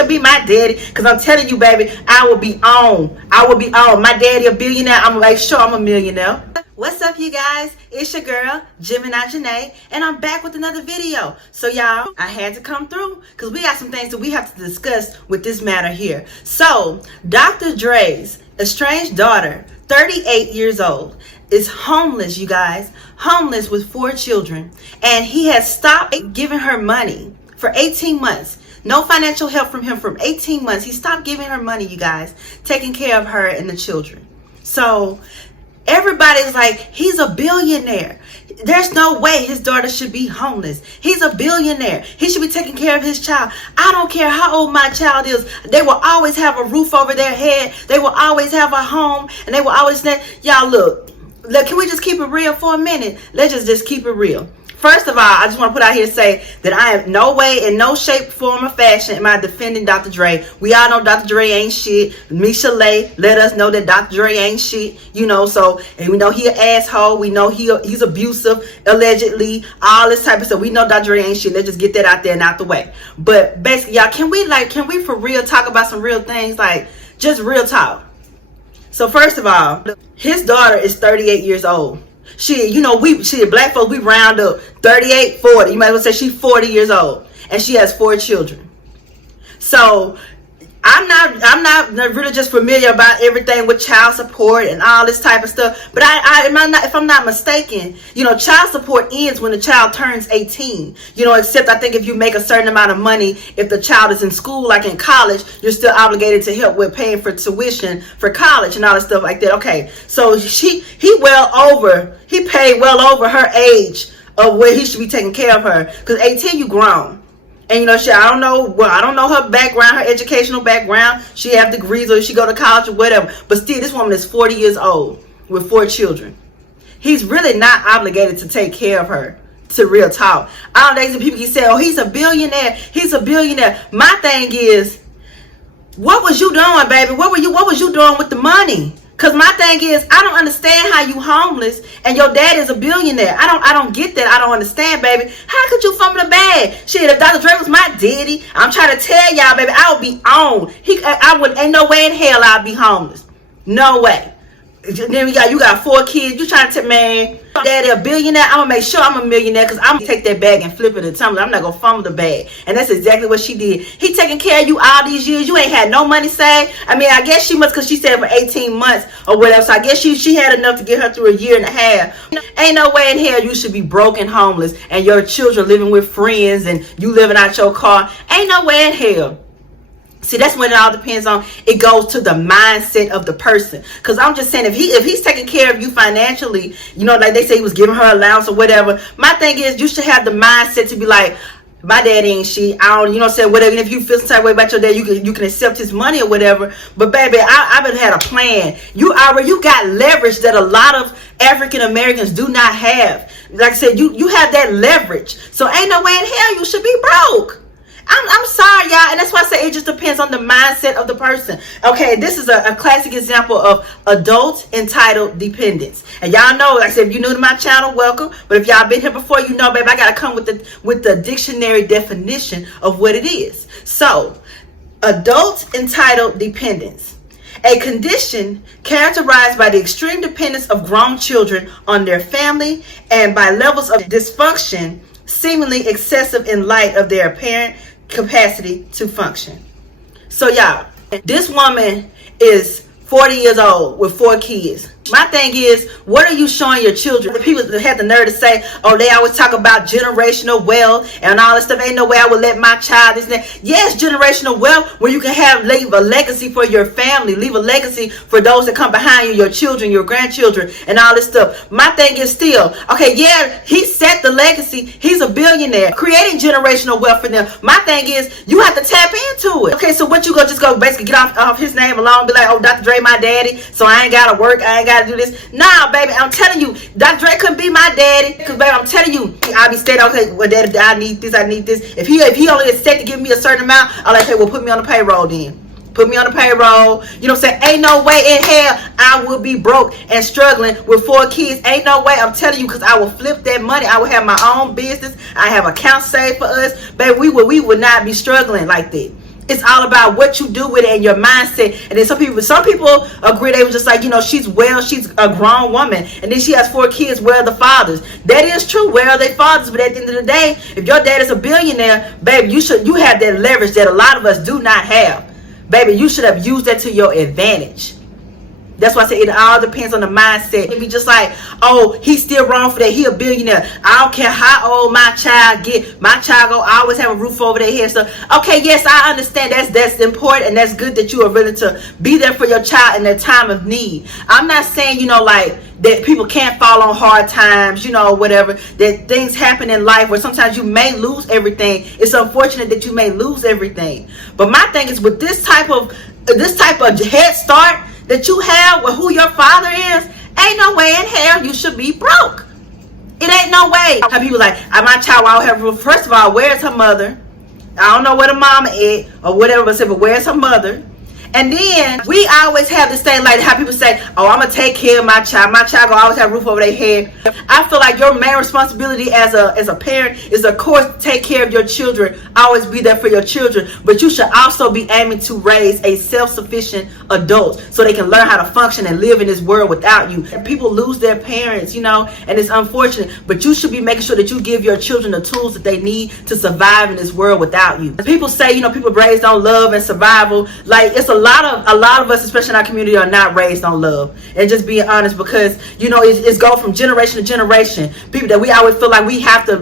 could be my daddy, because I'm telling you, baby, I will be on. I will be on. My daddy a billionaire. I'm like, sure, I'm a millionaire. What's up, you guys? It's your girl, Gemini Janae, and I'm back with another video. So, y'all, I had to come through because we got some things that we have to discuss with this matter here. So, Dr. Dre's estranged daughter, 38 years old, is homeless, you guys. Homeless with 4 children. And he has stopped giving her money for 18 months. No financial help from him for 18 months. He stopped giving her money, you guys, taking care of her and the children. So everybody's like, he's a billionaire. There's no way his daughter should be homeless. He's a billionaire. He should be taking care of his child. I don't care how old my child is. They will always have a roof over their head. They will always have a home. And they will always... Y'all, look, can we just keep it real for a minute? Let's just keep it real. First of all, I just want to put out here and say that I am no way, in no shape, form, or fashion am I defending Dr. Dre. We all know Dr. Dre ain't shit. Misha Lay let us know that Dr. Dre ain't shit. You know, so, and we know he an asshole. We know he's abusive, allegedly, all this type of stuff. We know Dr. Dre ain't shit. Let's just get that out there and out the way. But basically, y'all, can we for real talk about some real things? Like, just real talk. So first of all, his daughter is 38 years old. Black folks, we round up 38, 40. You might as well say she's 40 years old. And she has 4 children. So I'm not really just familiar about everything with child support and all this type of stuff. But if I'm not mistaken, child support ends when the child turns 18. Except I think if you make a certain amount of money, if the child is in school, like in college, you're still obligated to help with paying for tuition for college and all that stuff like that. Okay, so he paid well over her age of where he should be taking care of her. Because 18, you grown. And I don't know her background, her educational background. She have degrees or she go to college or whatever. But still, this woman is 40 years old with 4 children. He's really not obligated to take care of her, to real talk. All days of people keep saying, oh, he's a billionaire. He's a billionaire. My thing is, what was you doing, baby? What was you doing with the money? Because my thing is, I don't understand how you homeless and your dad is a billionaire. I don't get that. I don't understand, baby. How could you fumble the bag? Shit, if Dr. Dre was my daddy, I'm trying to tell y'all, baby, I would be on. Ain't no way in hell I'd be homeless. No way. Then you got 4 kids. You trying to tell, man, daddy a billionaire? I'm gonna make sure I'm a millionaire because I'm gonna take that bag and flip it and tumble. I'm not gonna fumble the bag. And that's exactly what she did. He taking care of you all these years. You ain't had no money saved. I mean, I guess she must, because she said for 18 months or whatever. So I guess she had enough to get her through a year and a half. Ain't no way in hell you should be broke and homeless and your children living with friends and you living out your car. Ain't no way in hell. See, that's when it all depends on. It goes to the mindset of the person. Because I'm just saying, if he's taking care of you financially, like they say he was giving her allowance or whatever. My thing is, you should have the mindset to be like, my dad ain't shit. I don't, say whatever. And if you feel some type of way about your dad, you can accept his money or whatever. But baby, I've been had a plan. You got leverage that a lot of African Americans do not have. Like I said, you have that leverage. So ain't no way in hell you should be broke. I'm sorry, y'all, and that's why I say it just depends on the mindset of the person. Okay, this is a classic example of adult entitled dependence. And y'all know, like I said, if you're new to my channel, welcome. But if y'all been here before, you know, baby, I gotta come with the dictionary definition of what it is. So, adult entitled dependence. A condition characterized by the extreme dependence of grown children on their family and by levels of dysfunction seemingly excessive in light of their apparent capacity to function. So y'all, this woman is 40 years old with 4 kids. My thing is, what are you showing your children? The people that have the nerve to say, oh, they always talk about generational wealth and all this stuff. Ain't no way I would let my child this and that. Yes, generational wealth where you can leave a legacy for your family, leave a legacy for those that come behind you, your children, your grandchildren, and all this stuff. My thing is still, okay, yeah, he set the legacy. He's a billionaire, creating generational wealth for them. My thing is, you have to tap into it. Okay, so what you go basically get off his name alone, be like, oh, Dr. Dre my daddy, so I ain't gotta work, I ain't gotta do this. Nah, baby, I'm telling you, Dr. Dre couldn't be my daddy. Because, baby, I'm telling you, I'll be staying, okay, well, daddy, I need this. If he only is set to give me a certain amount, I'll like, hey, well, put me on the payroll then. Put me on the payroll. You know what I'm saying? Ain't no way in hell I will be broke and struggling with 4 kids. Ain't no way. I'm telling you, because I will flip that money. I will have my own business. I have accounts saved for us. Baby, we would not be struggling like that. It's all about what you do with it and your mindset. And then some people agree, they were just like, she's a grown woman, and then she has 4 kids. Where are the fathers? That is true. Where are their fathers? But at the end of the day, if your dad is a billionaire, baby, you have that leverage that a lot of us do not have. Baby, you should have used that to your advantage. That's why I say it all depends on the mindset. It be just like, oh, he's still wrong for that. He a billionaire. I don't care how old my child get. My child go always have a roof over their head. So, okay, yes, I understand. That's important, and that's good that you are willing to be there for your child in their time of need. I'm not saying, like, that people can't fall on hard times, whatever. That things happen in life where sometimes you may lose everything. It's unfortunate that you may lose everything. But my thing is, with this type of head start that you have with who your father is, ain't no way in hell you should be broke. It ain't no way. How people like, my child, I don't have roof. First of all, where's her mother? I don't know where the mama is or whatever, but where's her mother? And then we always have this thing like how people say, oh, I'm gonna take care of my child. My child gonna always have a roof over their head. I feel like your main responsibility as a parent is, of course, to take care of your children. Always be there for your children. But you should also be aiming to raise a self-sufficient adult so they can learn how to function and live in this world without you. And people lose their parents, and it's unfortunate. But you should be making sure that you give your children the tools that they need to survive in this world without you. People say, people raised on love and survival. Like, it's a lot of us, especially in our community, are not raised on love. And just being honest, because it's go from generation to generation. People that we always feel like we have to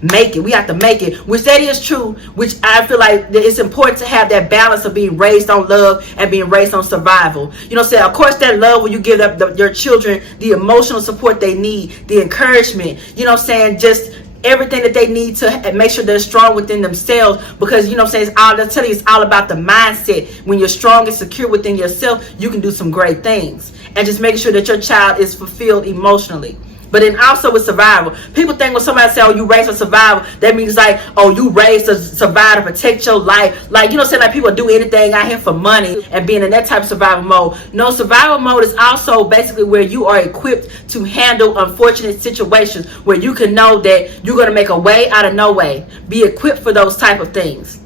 make it, which that is true. Which I feel like that it's important to have that balance of being raised on love and being raised on survival. Of course, that love, when you give your children the emotional support they need, the encouragement. Just everything that they need to make sure they're strong within themselves, because it's all about the mindset. When you're strong and secure within yourself, you can do some great things, and just making sure that your child is fulfilled emotionally. But then also with survival, people think when somebody say, oh, you raised for survival, that means like, oh, you raised to survive, to protect your life. Like, like people do anything out here for money and being in that type of survival mode. No, survival mode is also basically where you are equipped to handle unfortunate situations, where you can know that you're going to make a way out of no way. Be equipped for those type of things.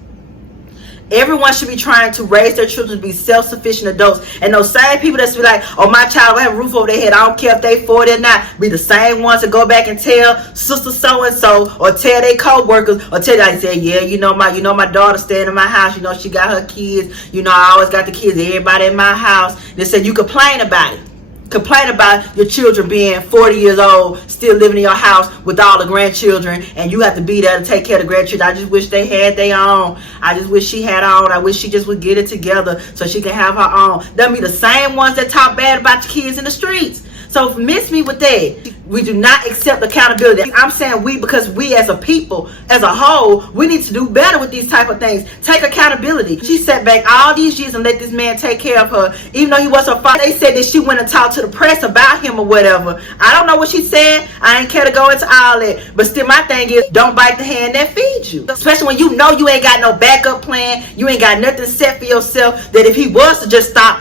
Everyone should be trying to raise their children to be self-sufficient adults. And those same people that's be like, oh, my child will have a roof over their head, I don't care if they 40 or not, be the same ones to go back and tell sister so-and-so, or tell their co-workers, or tell them, say, yeah, my daughter staying in my house, she got her kids, I always got the kids, everybody in my house. They said you complain about it. Complain about your children being 40 years old, still living in your house with all the grandchildren, and you have to be there to take care of the grandchildren. I just wish they had their own. I just wish she had her own. I wish she just would get it together so she can have her own. They'll be the same ones that talk bad about the kids in the streets. So miss me with that. We do not accept accountability. I'm saying we, because we as a people, as a whole, we need to do better with these type of things. Take accountability. She sat back all these years and let this man take care of her, even though he was her father. They said that she went and talked to the press about him or whatever. I don't know what she said. I ain't care to go into all that. But still, my thing is, don't bite the hand that feeds you. Especially when you know you ain't got no backup plan. You ain't got nothing set for yourself, that if he was to just stop,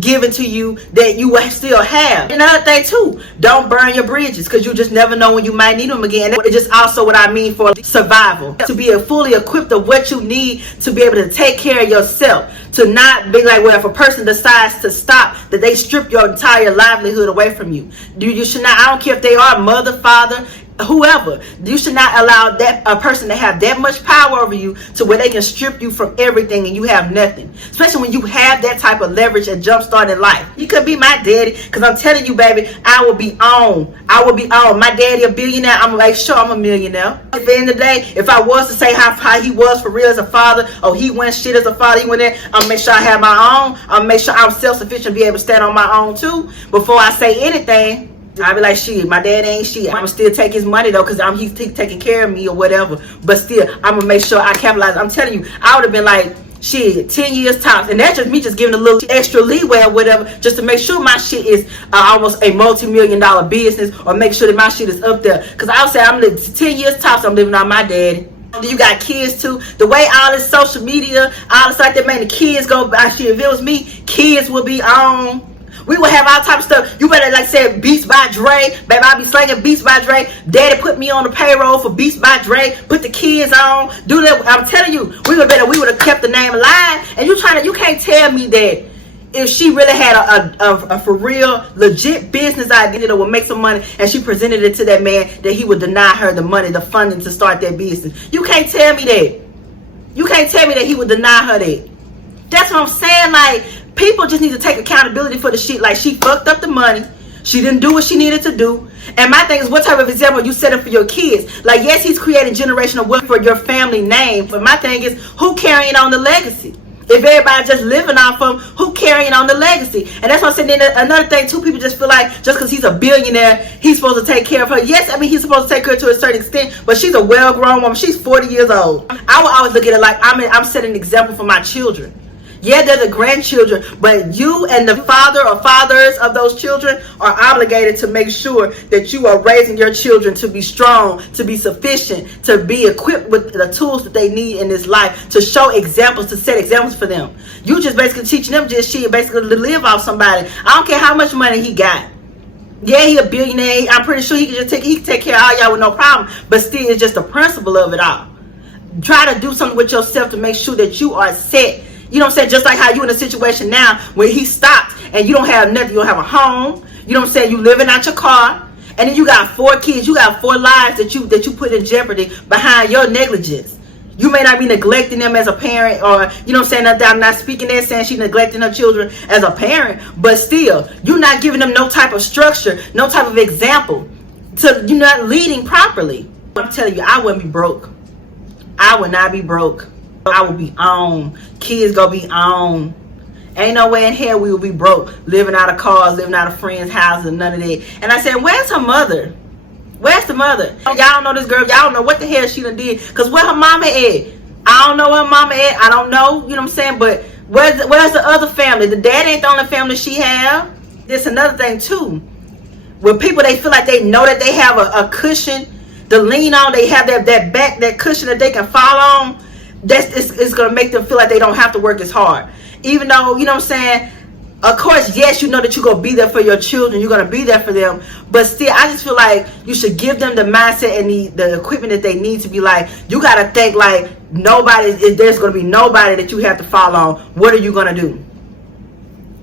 giving to you, that you will still have. Another thing too, don't burn your bridges, because you just never know when you might need them again. It's just also what I mean for survival. To be fully equipped of what you need to be able to take care of yourself. To not be like, well, if a person decides to stop, that they strip your entire livelihood away from you. You should not, I don't care if they are mother, father, whoever, you should not allow a person to have that much power over you to where they can strip you from everything and you have nothing. Especially when you have that type of leverage and jump start in life. You could be my daddy, because I'm telling you, baby, I will be on. My daddy a billionaire, I'm like, sure, I'm a millionaire. At the end of the day, if I was to say how he was for real as a father, he went shit as a father, he went there, I'll make sure I have my own. I'll make sure I'm self-sufficient, be able to stand on my own too. Before I say anything, I be like, shit, my dad ain't shit. I'ma still take his money though, because he's taking care of me or whatever. But still, I'm gonna make sure I capitalize. I'm telling you, I would have been like, shit, 10 years tops. And that's just me just giving a little extra leeway or whatever, just to make sure my shit is almost a multi-million-dollar business, or make sure that my shit is up there. Because I would say I'm living 10 years tops, I'm living on my daddy. You got kids too. The way all this social media, all this like that, man, the kids go, shit, if it was me, kids would be on. We would have all type of stuff. You better, like, say Beats by Dre. Baby, I be slanging Beats by Dre. Daddy put me on the payroll for Beats by Dre. Put the kids on. Do that. I'm telling you, we would have kept the name alive. And you can't tell me that if she really had a for real legit business idea that would make some money, and she presented it to that man, that he would deny her the money, the funding to start that business. You can't tell me that. You can't tell me that he would deny her that. That's what I'm saying. Like, people just need to take accountability for the shit. Like, she fucked up the money. She didn't do what she needed to do. And my thing is, what type of example you setting for your kids? Like, yes, he's creating generational wealth for your family name. But my thing is, who carrying on the legacy? If everybody just living off of him, who carrying on the legacy? And that's what I'm saying. Then another thing, too, people just feel like just because he's a billionaire, he's supposed to take care of her. Yes, I mean, he's supposed to take her to a certain extent, but she's a well-grown woman. She's 40 years old. I would always look at it like I'm setting an example for my children. Yeah, they're the grandchildren, but you and the father or fathers of those children are obligated to make sure that you are raising your children to be strong, to be sufficient, to be equipped with the tools that they need in this life, to show examples, to set examples for them. You just basically teaching them just shit, basically to live off somebody. I don't care how much money he got. Yeah, he a billionaire. I'm pretty sure he can take care of all y'all with no problem, but still, it's just the principle of it all. Try to do something with yourself to make sure that you are set. You know what I'm saying? Just like how you in a situation now where he stopped and you don't have nothing. You don't have a home. You know what I'm saying? You living out your car. And then you got 4 kids. You got 4 lives that you put in jeopardy behind your negligence. You may not be neglecting them as a parent, or, you know what I'm saying? I'm not speaking there saying she's neglecting her children as a parent. But still, you're not giving them no type of structure, no type of example. You're not leading properly. I'm telling you, I wouldn't be broke. I would not be broke. I will be on. Kids gonna be on. Ain't no way in hell we will be broke, living out of cars, living out of friends' houses, and none of that. And I said, where's her mother? Where's the mother? Y'all don't know this girl. Y'all don't know what the hell she done did. Because where her mama at? I don't know where her mama at. I don't know. You know what I'm saying? But where's the other family? The dad ain't the only family she have. There's another thing, too. When people, they feel like they know that they have a cushion to lean on. They have that back, that cushion that they can fall on. It's going to make them feel like they don't have to work as hard. Even though, you know what I'm saying, of course, yes, you know that you're going to be there for your children. You're going to be there for them. But still, I just feel like you should give them the mindset and the equipment that they need to be like, you got to think like there's going to be nobody that you have to fall on. What are you going to do?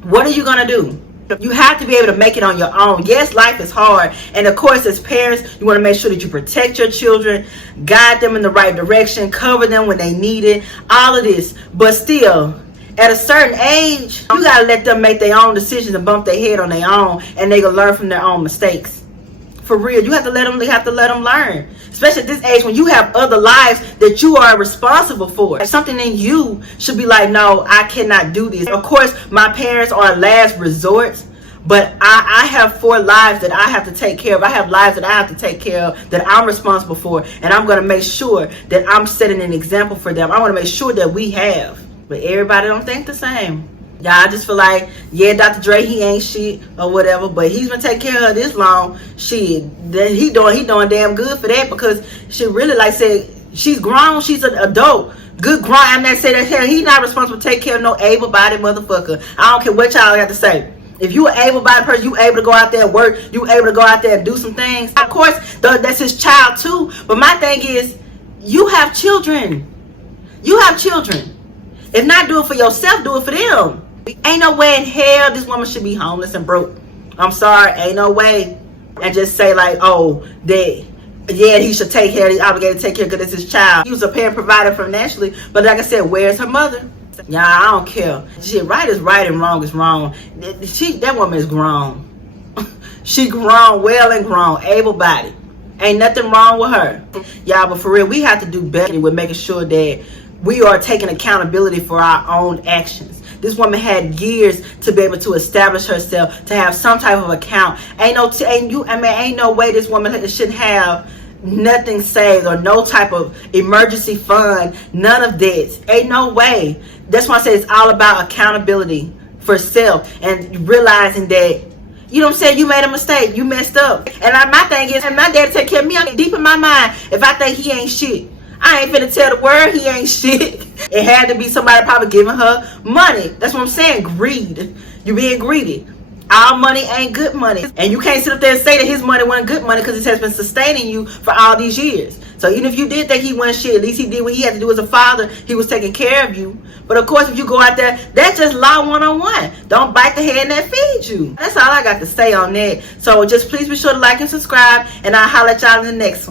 What are you going to do? You have to be able to make it on your own. Yes, life is hard. And of course, as parents, you want to make sure that you protect your children, guide them in the right direction, cover them when they need it, all of this. But still, at a certain age, you got to let them make their own decisions and bump their head on their own, and they going to learn from their own mistakes. For real, you have to let them learn. Especially at this age when you have other lives that you are responsible for. Something in you should be like, no, I cannot do this. Of course, my parents are last resort, but I have 4 lives that I have to take care of. I have lives that I have to take care of that I'm responsible for. And I'm going to make sure that I'm setting an example for them. I want to make sure that we have. But everybody don't think the same. Yeah, I just feel like, yeah, Dr. Dre, he ain't shit or whatever, but he's been taking care of her this long. Shit, he doing damn good for that, because she really, like said, she's grown, she's an adult. Good grown. I'm not saying that hell, he's not responsible to take care of no able-bodied motherfucker. I don't care what y'all have to say. If you an able-bodied person, you able to go out there and work, you able to go out there and do some things. Of course, that's his child too. But my thing is, you have children. You have children. If not do it for yourself, do it for them. Ain't no way in hell this woman should be homeless and broke. I'm sorry, ain't no way. And just say like, oh, yeah, he should take care, he's obligated to take care because it's his child. He was a parent provider financially, but like I said, where's her mother? Yeah, I don't care. Shit, right is right and wrong is wrong. That woman is grown. She grown, well and grown, able-bodied. Ain't nothing wrong with her. Y'all, but for real, we have to do better with making sure that we are taking accountability for our own actions. This woman had years to be able to establish herself, to have some type of account. Ain't no way this woman should have nothing saved or no type of emergency fund. None of this. Ain't no way. That's why I say it's all about accountability for self and realizing that, you know what I'm saying, you made a mistake, you messed up. And my thing is, and my dad take care of me. I'm deep in my mind, if I think he ain't shit, I ain't finna tell the world he ain't shit. It had to be somebody probably giving her money. That's what I'm saying. Greed. You being greedy. All money ain't good money. And you can't sit up there and say that his money wasn't good money because it has been sustaining you for all these years. So even if you did think he wasn't shit, at least he did what he had to do as a father. He was taking care of you. But of course, if you go out there, that's just law 101. Don't bite the hand that feeds you. That's all I got to say on that. So just please be sure to like and subscribe, and I'll holler at y'all in the next one.